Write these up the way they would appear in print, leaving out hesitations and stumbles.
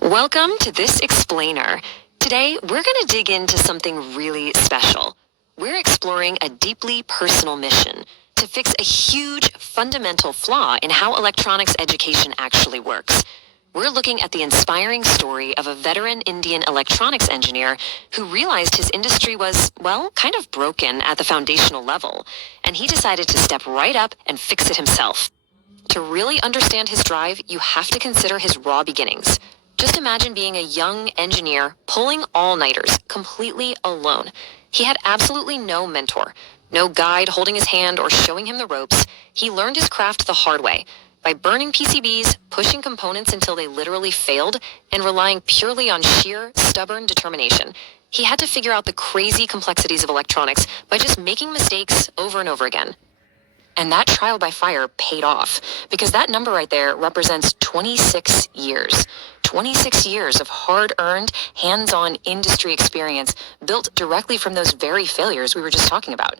Welcome to this explainer. Today, we're going to dig into something really special. We're exploring a deeply personal mission to fix a huge fundamental flaw in how electronics education actually works. We're looking at the inspiring story of a veteran Indian electronics engineer who realized his industry was, well, kind of broken at the foundational level, and he decided to step right up and fix it himself. To really understand his drive, you have to consider his raw beginnings. Just imagine being a young engineer pulling all-nighters completely alone. He had absolutely no mentor, no guide holding his hand or showing him the ropes. He learned his craft the hard way, by burning PCBs, pushing components until they literally failed, and relying purely on sheer, stubborn determination. He had to figure out the crazy complexities of electronics by just making mistakes over and over again. And that trial by fire paid off, because that number right there represents 26 years. 26 years of hard-earned, hands-on industry experience built directly from those very failures we were just talking about.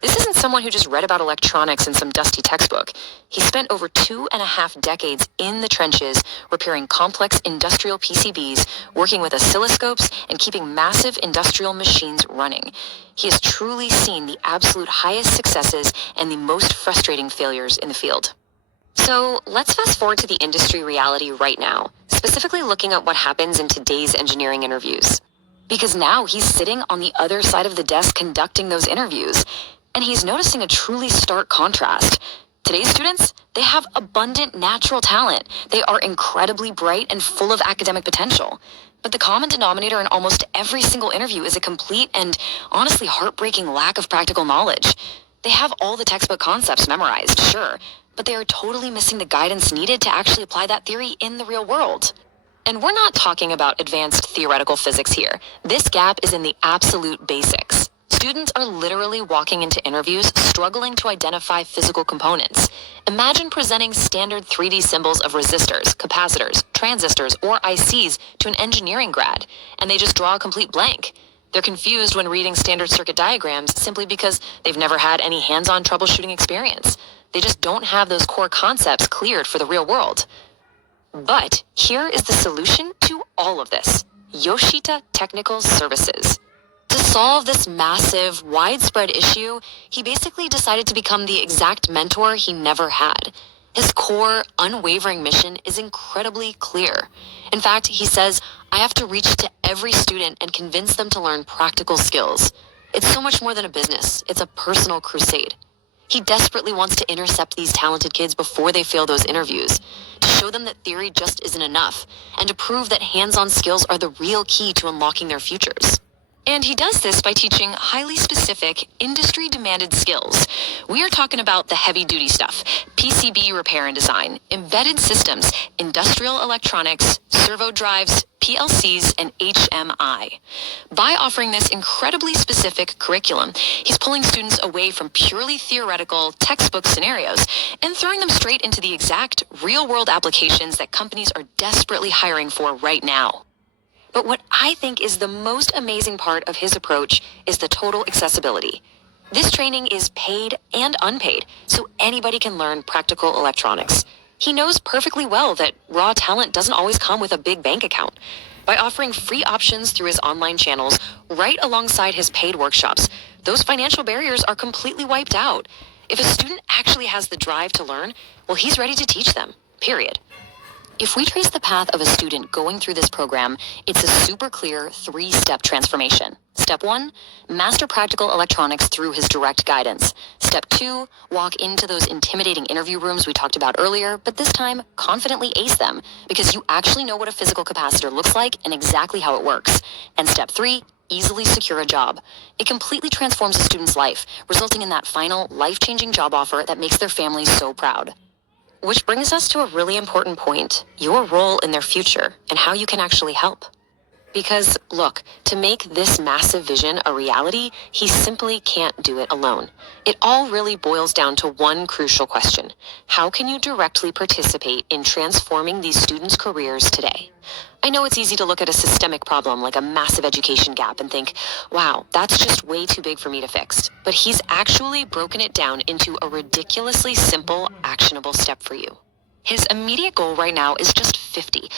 This isn't someone who just read about electronics in some dusty textbook. He spent over 2.5 decades in the trenches repairing complex industrial PCBs, working with oscilloscopes, and keeping massive industrial machines running. He has truly seen the absolute highest successes and the most frustrating failures in the field. So let's fast forward to the industry reality right now, specifically looking at what happens in today's engineering interviews. Because now he's sitting on the other side of the desk conducting those interviews, and he's noticing a truly stark contrast. Today's students, they have abundant natural talent. They are incredibly bright and full of academic potential. But the common denominator in almost every single interview is a complete and honestly heartbreaking lack of practical knowledge. They have all the textbook concepts memorized, sure, but they are totally missing the guidance needed to actually apply that theory in the real world. And we're not talking about advanced theoretical physics here. This gap is in the absolute basics. Students are literally walking into interviews struggling to identify physical components. Imagine presenting standard 3D symbols of resistors, capacitors, transistors, or ICs to an engineering grad, and they just draw a complete blank. They're confused when reading standard circuit diagrams simply because they've never had any hands-on troubleshooting experience. They just don't have those core concepts cleared for the real world. But here is the solution to all of this: Yoshita Technical Services. To solve this massive, widespread issue, he basically decided to become the exact mentor he never had. His core, unwavering mission is incredibly clear. In fact, he says, I have to reach to every student and convince them to learn practical skills. It's so much more than a business. It's a personal crusade. He desperately wants to intercept these talented kids before they fail those interviews, to show them that theory just isn't enough, and to prove that hands-on skills are the real key to unlocking their futures. And he does this by teaching highly specific, industry-demanded skills. We are talking about the heavy-duty stuff: PCB repair and design, embedded systems, industrial electronics, servo drives, PLCs, and HMI. By offering this incredibly specific curriculum, he's pulling students away from purely theoretical textbook scenarios and throwing them straight into the exact real-world applications that companies are desperately hiring for right now. But what I think is the most amazing part of his approach is the total accessibility. This training is paid and unpaid, so anybody can learn practical electronics. He knows perfectly well that raw talent doesn't always come with a big bank account. By offering free options through his online channels right alongside his paid workshops, those financial barriers are completely wiped out. If a student actually has the drive to learn, well, he's ready to teach them, period. If we trace the path of a student going through this program, it's a super clear 3-step transformation. Step 1, master practical electronics through his direct guidance. Step 2, walk into those intimidating interview rooms we talked about earlier, but this time, confidently ace them, because you actually know what a physical capacitor looks like and exactly how it works. And Step 3, easily secure a job. It completely transforms a student's life, resulting in that final, life-changing job offer that makes their families so proud. Which brings us to a really important point: your role in their future and how you can actually help. Because, look, to make this massive vision a reality, he simply can't do it alone. It all really boils down to one crucial question: how can you directly participate in transforming these students' careers today? I know it's easy to look at a systemic problem like a massive education gap and think, wow, that's just way too big for me to fix. But he's actually broken it down into a ridiculously simple, actionable step for you. His immediate goal right now is just 50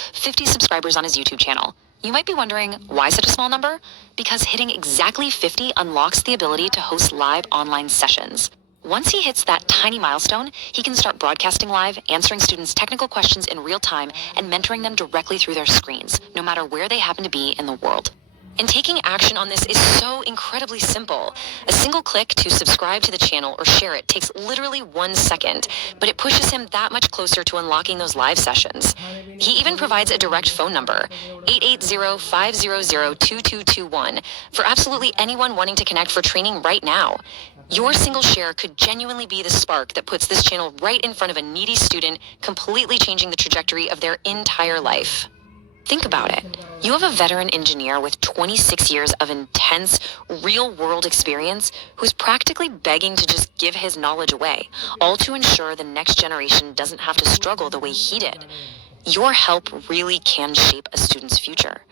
subscribers on his YouTube channel. You might be wondering, why such a small number? Because hitting exactly 50 unlocks the ability to host live online sessions. Once he hits that tiny milestone, he can start broadcasting live, answering students' technical questions in real time, and mentoring them directly through their screens, no matter where they happen to be in the world. And taking action on this is so incredibly simple. A single click to subscribe to the channel or share it takes literally 1 second, but it pushes him that much closer to unlocking those live sessions. He even provides a direct phone number, 880-500-2221, for absolutely anyone wanting to connect for training right now. Your single share could genuinely be the spark that puts this channel right in front of a needy student, completely changing the trajectory of their entire life. Think about it. You have a veteran engineer with 26 years of intense, real-world experience who's practically begging to just give his knowledge away, all to ensure the next generation doesn't have to struggle the way he did. Your help really can shape a student's future.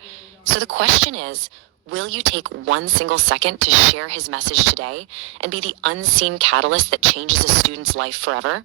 So the question is, will you take 1 single second to share his message today and be the unseen catalyst that changes a student's life forever?